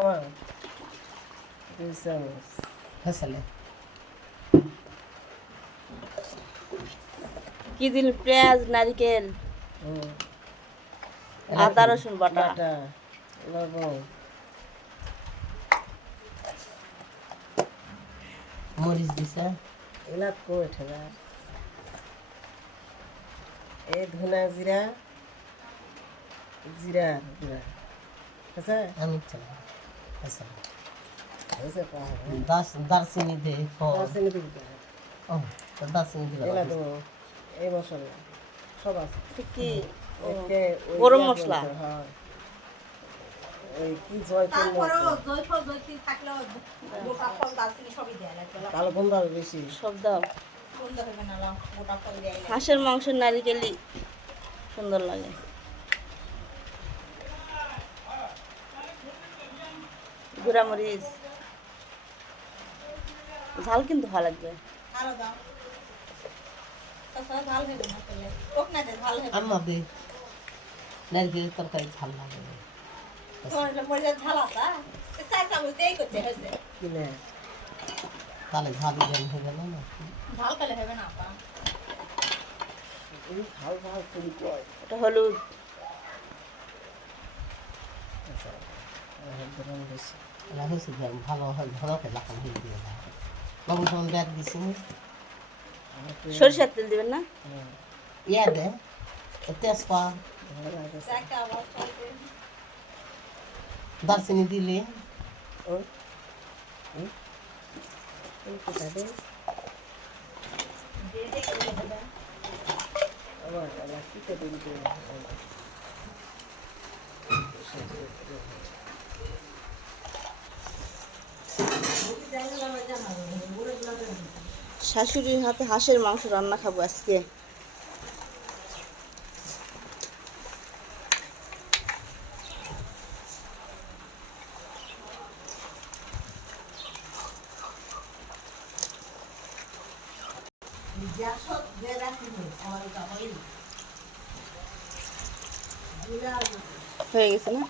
আমার 2 চামচ ফেসালে কি দিল? পেঁয়াজ, নারকেল, হুম আদা রসুন বাটা। বাটা লবণ মরিচ দিছে এগুলা কই ঠেলা এই ধনা জিরা জিরা গুঁড়া আছে আমি চালাই ফেসালে হয়েছে পাহাড় দারচিনি দে দারচিনি দিবি ও তো দারচিনি দিলে এগুলা দেবো এই মশলা সব আছে কি একে ওই গরম ইয়া মশলা? বলতে হয়। ওই কি জয়ফল কালো গন্ধ হবে বেশি সব দাও। হাঁসের মাংস নারিকেলই সুন্দর লাগে। গুঁড়া মরিচ, ঝাল কিন্তু ভালো লাগবে। আম্মা দে নারকেলের তরকারি ঝাল লাগে কিনে তাহলে ঝাল জ্ঞান হয়ে গেল না এই ঝাল ঝাল তৈরি কয় ওটা হলুদ, ধরুন বেশি এরা হয়েছে যে ভালো হয় ঘন খেলা খান হয়ে দিয়ে দেয় লবণ টবণ ব্যাগ দিছি সরিষার তেল দিবেন না? ইয়া দে তেজপাত দারচিনি দিলে ওই এই কোথা দে আবার আবার কি করে দিতে শাশুড়ির হাতে হাঁসের মাংস রান্না খাবো আজকে। হয়ে গেছে না?